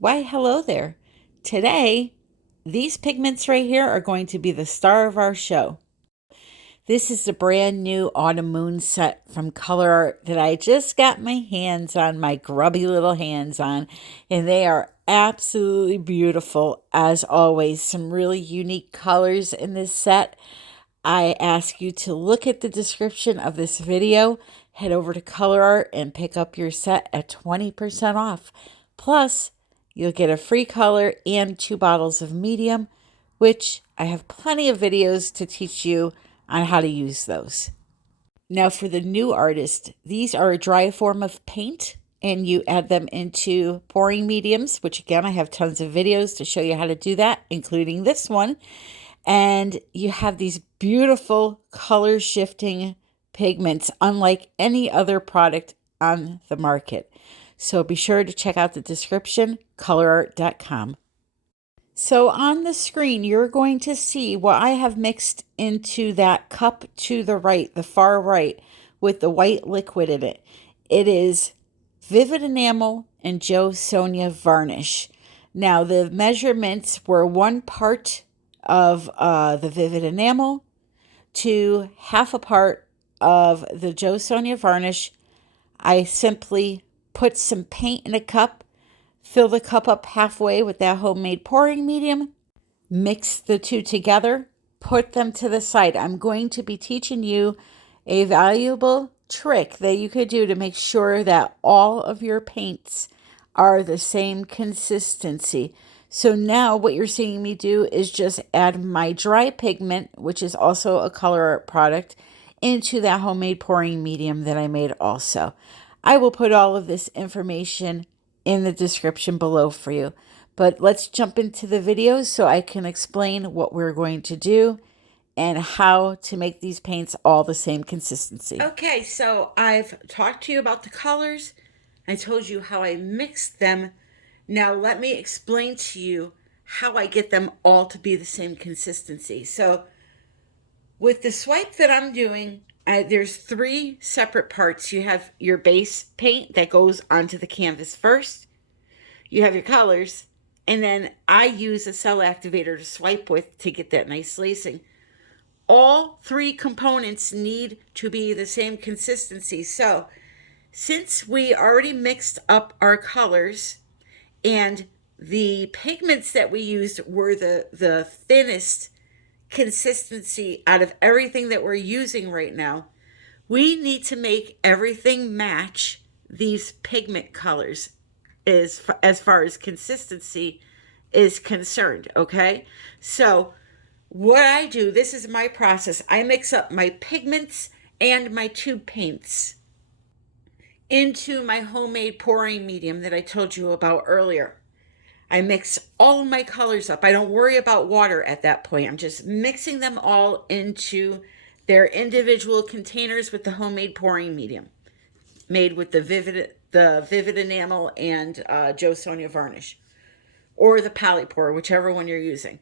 Why, hello there. Today, these pigments right here are going to be the star of our show. This is the brand new Autumn Moon set from Color Art that I just got my hands on, my grubby little hands on, and they are absolutely beautiful as always. Some really unique colors in this set. I ask you to look at the description of this video, head over to Color Art and pick up your set at 20% off. Plus, you'll get a free color and 2 bottles of medium, which I have plenty of videos to teach you on how to use those. Now, for the new artist, these are a dry form of paint, and you add them into pouring mediums, which again, I have tons of videos to show you how to do that, including this one. And you have these beautiful color shifting pigments, unlike any other product on the market. So be sure to check out the description, colorart.com. So on the screen, you're going to see what I have mixed into that cup to the right, the far right, with the white liquid in it. It is Vivid Enamel and Joe Sonia Varnish. Now, the measurements were 1 part of the Vivid Enamel to half a part of the Joe Sonia Varnish. I simply put some paint in a cup, fill the cup up halfway with that homemade pouring medium, mix the two together, put them to the side. I'm going to be teaching you a valuable trick that you could do to make sure that all of your paints are the same consistency. So now what you're seeing me do is just add my dry pigment, which is also a Color Art product, into that homemade pouring medium that I made also. I will put all of this information in the description below for you. But let's jump into the video so I can explain what we're going to do and how to make these paints all the same consistency. Okay, so I've talked to you about the colors. I told you how I mixed them. Now let me explain to you how I get them all to be the same consistency. So with the swipe that I'm doing, there's 3 separate parts. You have your base paint that goes onto the canvas first. You have your colors, and then I use a cell activator to swipe with to get that nice lacing. All 3 components need to be the same consistency. So since we already mixed up our colors and the pigments that we used were the thinnest consistency out of everything that we're using right now, we need to make everything match these pigment colors as far as consistency is concerned, okay? So what I do, this is my process. I mix up my pigments and my tube paints into my homemade pouring medium that I told you about earlier. I mix all my colors up. I don't worry about water at that point. I'm just mixing them all into their individual containers with the homemade pouring medium made with the Vivid Enamel and Joe Sonia Varnish, or the Polypore, whichever one you're using.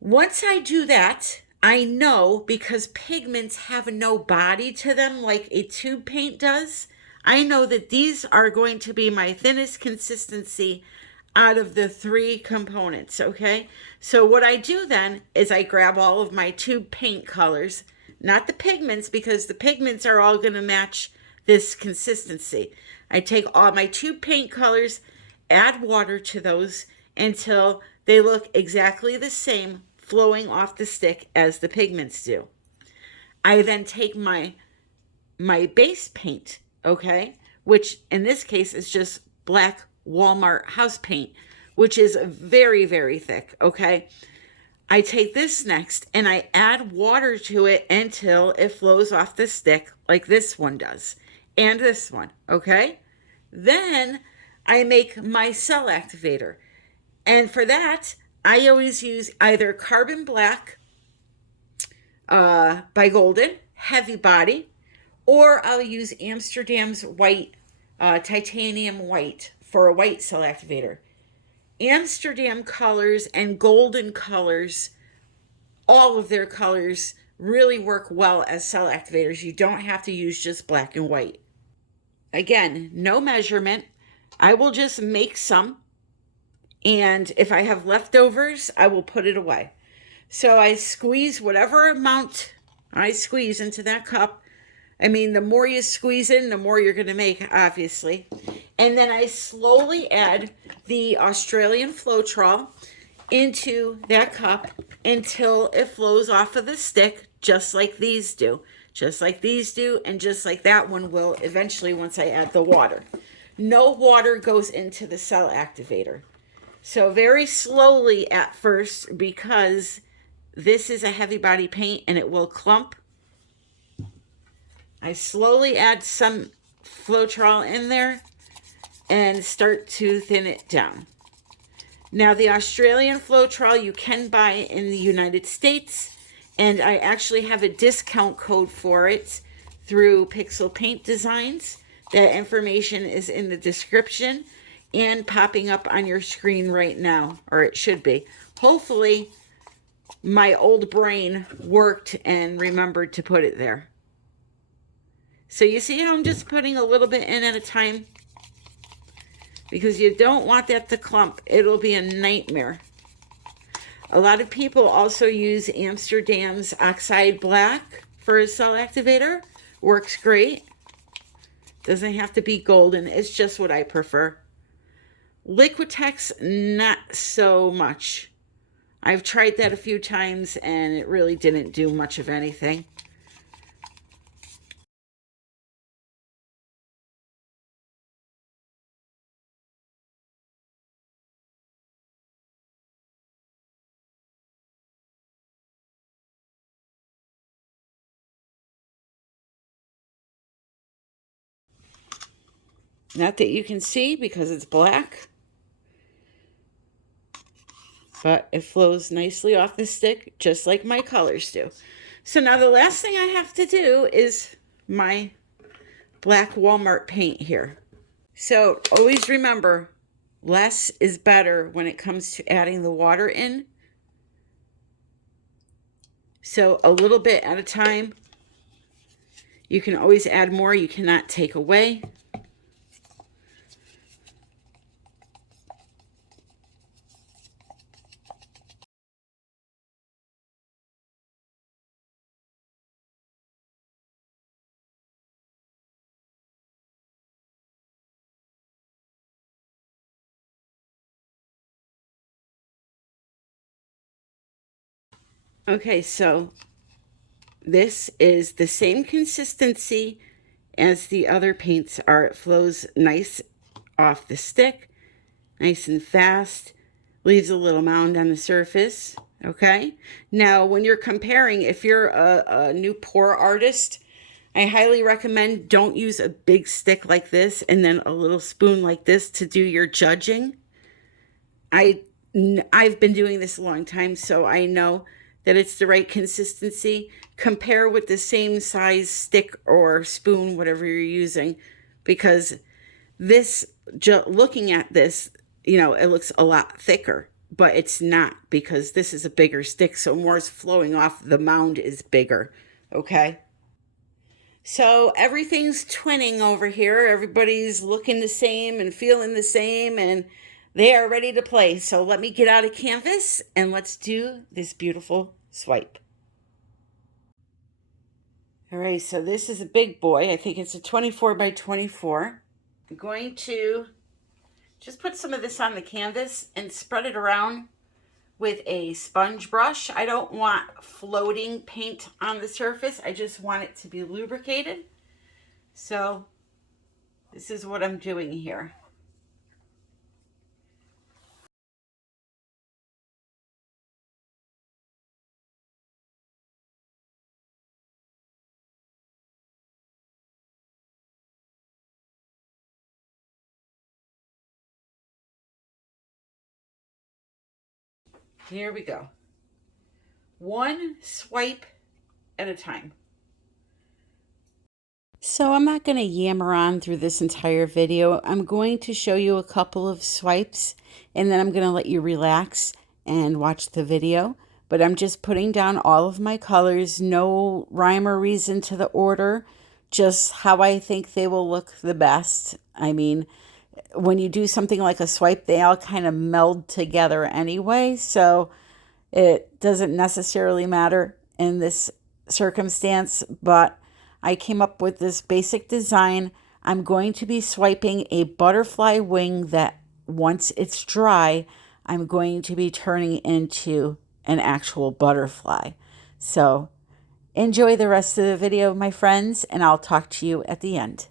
Once I do that, I know, because pigments have no body to them like a tube paint does, I know that these are going to be my thinnest consistency out of the 3 components, okay? So what I do then is I grab all of my tube paint colors, not the pigments, because the pigments are all going to match this consistency. I take all my tube paint colors, add water to those until they look exactly the same, flowing off the stick as the pigments do. I then take my base paint, okay, which in this case is just black Walmart house paint, which is very, very thick, okay? I take this next and I add water to it until it flows off the stick like this one does, and this one, okay? Then I make my cell activator. And for that, I always use either Carbon Black by Golden, heavy body, or I'll use Amsterdam's white, titanium white for a white cell activator. Amsterdam colors and golden colors, all of their colors really work well as cell activators. You don't have to use just black and white. Again, no measurement. I will just make some, and if I have leftovers, I will put it away. So I squeeze whatever amount I squeeze into that cup. I mean, the more you squeeze in, the more you're going to make, obviously. And then I slowly add the Australian Floetrol into that cup until it flows off of the stick, just like these do. Just like these do, and just like that one will eventually once I add the water. No water goes into the cell activator. So very slowly at first, because this is a heavy body paint and it will clump. I slowly add some Floetrol in there and start to thin it down. Now the Australian Floetrol you can buy in the United States, and I actually have a discount code for it through Pixel Paint Designs. That information is in the description and popping up on your screen right now, or it should be. Hopefully my old brain worked and remembered to put it there. So you see how I'm just putting a little bit in at a time? Because you don't want that to clump. It'll be a nightmare. A lot of people also use Amsterdam's Oxide Black for a cell activator. Works great. Doesn't have to be golden. It's just what I prefer. Liquitex, not so much. I've tried that a few times and it really didn't do much of anything. Not that you can see because it's black, but it flows nicely off the stick, just like my colors do. So now the last thing I have to do is my black Walmart paint here. So always remember, less is better when it comes to adding the water in. So a little bit at a time. You can always add more, you cannot take away. Okay, so this is the same consistency as the other paints are. It flows nice off the stick, nice and fast, leaves a little mound on the surface. Okay, now when you're comparing, if you're a new pour artist, I highly recommend don't use a big stick like this and then a little spoon like this to do your judging. I've been doing this a long time, so I know that it's the right consistency. Compare with the same size stick or spoon, whatever you're using, because this, looking at this, you know, it looks a lot thicker, but it's not, because this is a bigger stick, so more is flowing off. The mound is bigger, okay? So everything's twinning over here. Everybody's looking the same and feeling the same, and they are ready to play. So let me get out of canvas and let's do this beautiful swipe. All right, so this is a big boy. I think it's a 24 by 24. I'm going to just put some of this on the canvas and spread it around with a sponge brush. I don't want floating paint on the surface. I just want it to be lubricated. So this is what I'm doing here. Here we go. One swipe at a time. So I'm not going to yammer on through this entire video. I'm going to show you a couple of swipes and then I'm going to let you relax and watch the video. But I'm just putting down all of my colors, no rhyme or reason to the order, just how I think they will look the best. I mean, when you do something like a swipe, they all kind of meld together anyway. So it doesn't necessarily matter in this circumstance, but I came up with this basic design. I'm going to be swiping a butterfly wing that once it's dry, I'm going to be turning into an actual butterfly. So enjoy the rest of the video, my friends, and I'll talk to you at the end.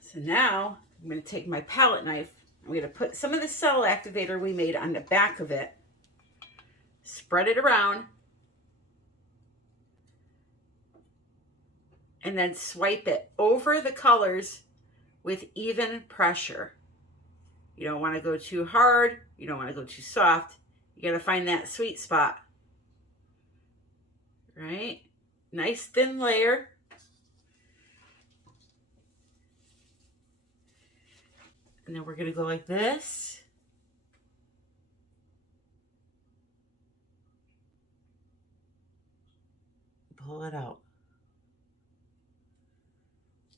So now I'm going to take my palette knife. I'm going to put some of the cell activator we made on the back of it, spread it around, and then swipe it over the colors with even pressure. You don't want to go too hard. You don't want to go too soft. You got to find that sweet spot. Right? Nice thin layer. And then we're going to go like this. Pull it out.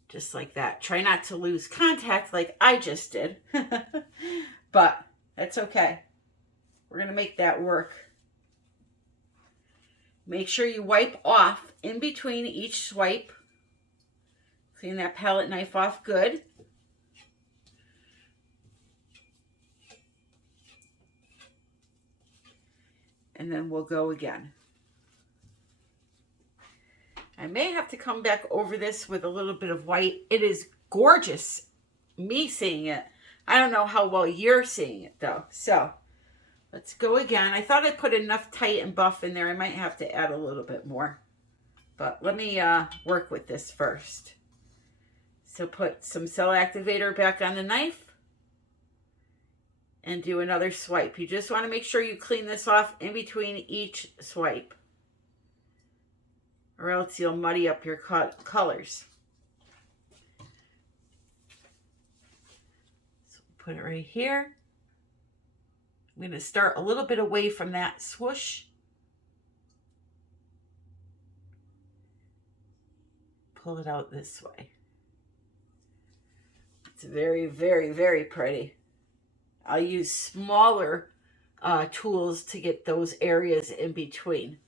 Just like that. Try not to lose contact like I just did. But that's okay. We're going to make that work. Make sure you wipe off in between each swipe. Clean that palette knife off good. And then we'll go again. I may have to come back over this with a little bit of white. It is gorgeous, me seeing it. I don't know how well you're seeing it though. So let's go again. I thought I put enough tight and buff in there. I might have to add a little bit more. But let me work with this first. So put some cell activator back on the knife and do another swipe. You just want to make sure you clean this off in between each swipe, or else you'll muddy up your colors. So put it right here. I'm going to start a little bit away from that swoosh. Pull it out this way. It's very, very, very pretty. I'll use smaller tools to get those areas in between.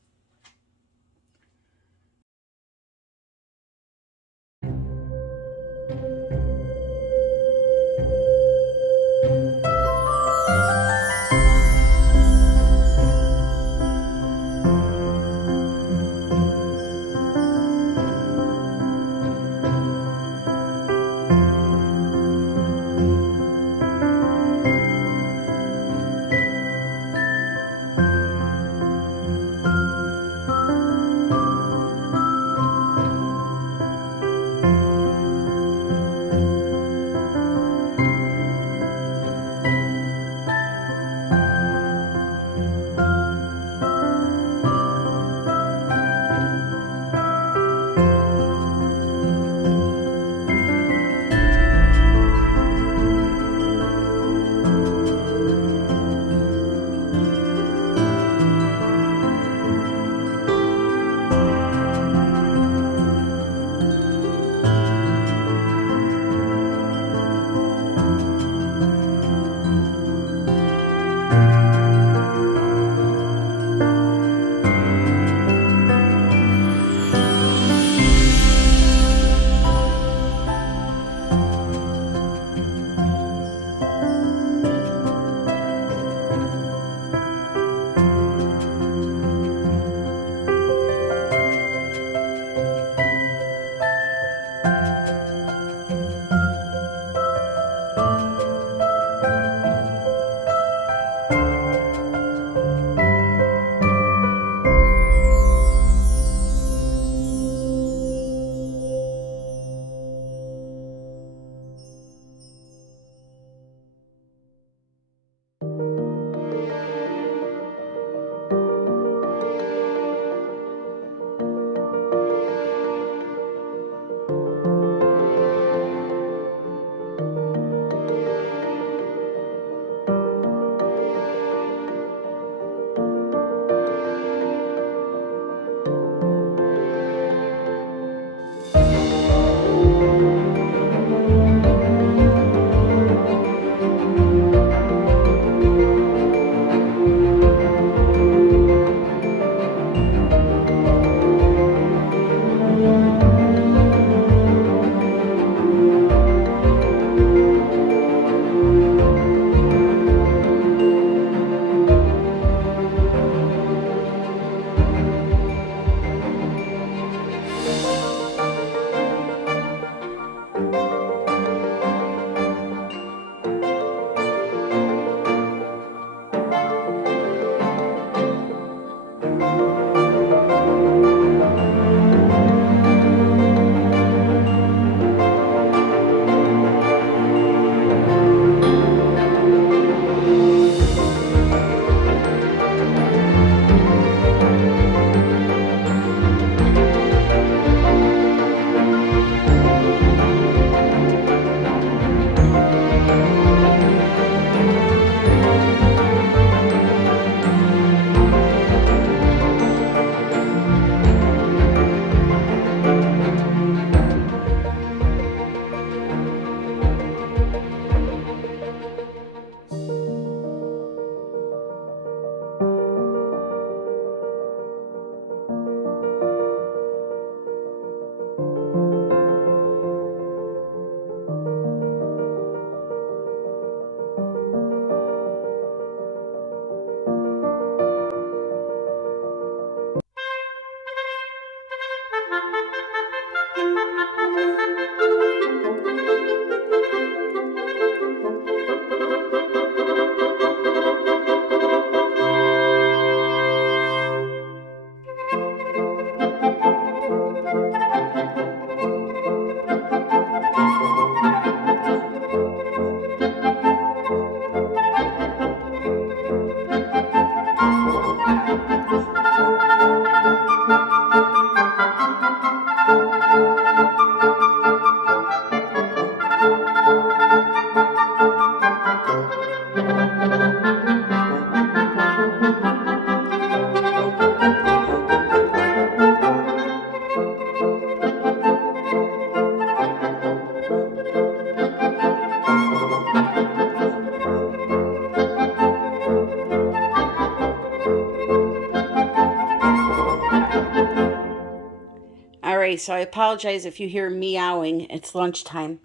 nice. So I apologize if you hear meowing. It's lunchtime.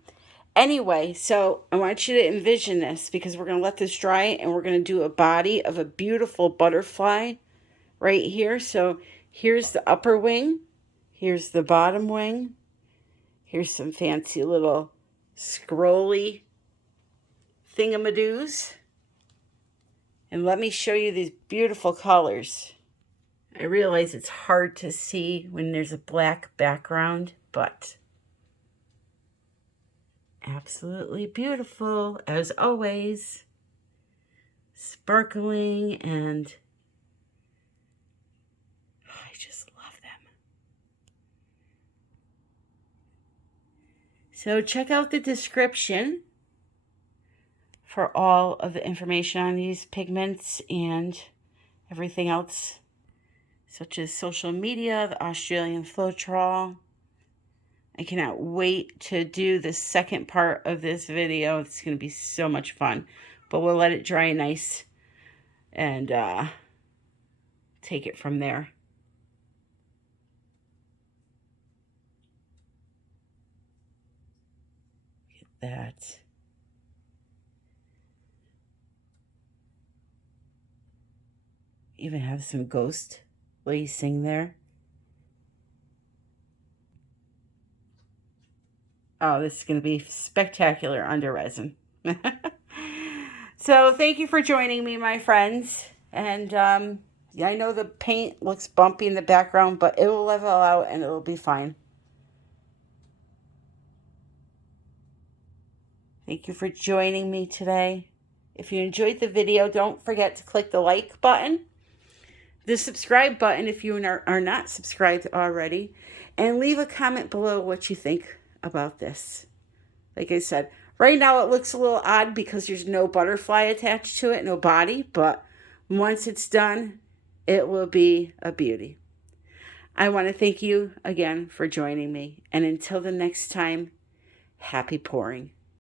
Anyway, so I want you to envision this because we're going to let this dry and we're going to do a body of a beautiful butterfly right here. So here's the upper wing. Here's the bottom wing. Here's some fancy little scrolly thingamadoos. And let me show you these beautiful colors. I realize it's hard to see when there's a black background, but absolutely beautiful as always. Sparkling, and I just love them. So check out the description for all of the information on these pigments and everything else, such as social media, the Australian Floetrol. I cannot wait to do the second part of this video. It's going to be so much fun. But we'll let it dry nice and take it from there. Look at that. Even have some ghost lacing there. Oh, this is going to be spectacular under resin. So thank you for joining me, my friends. And yeah, I know the paint looks bumpy in the background, but it will level out and it will be fine. Thank you for joining me today. If you enjoyed the video, don't forget to click the like button, the subscribe button if you are not subscribed already, and leave a comment below what you think about this. Like I said, right now it looks a little odd because there's no butterfly attached to it, no body, but once it's done, it will be a beauty. I want to thank you again for joining me, and until the next time, happy pouring.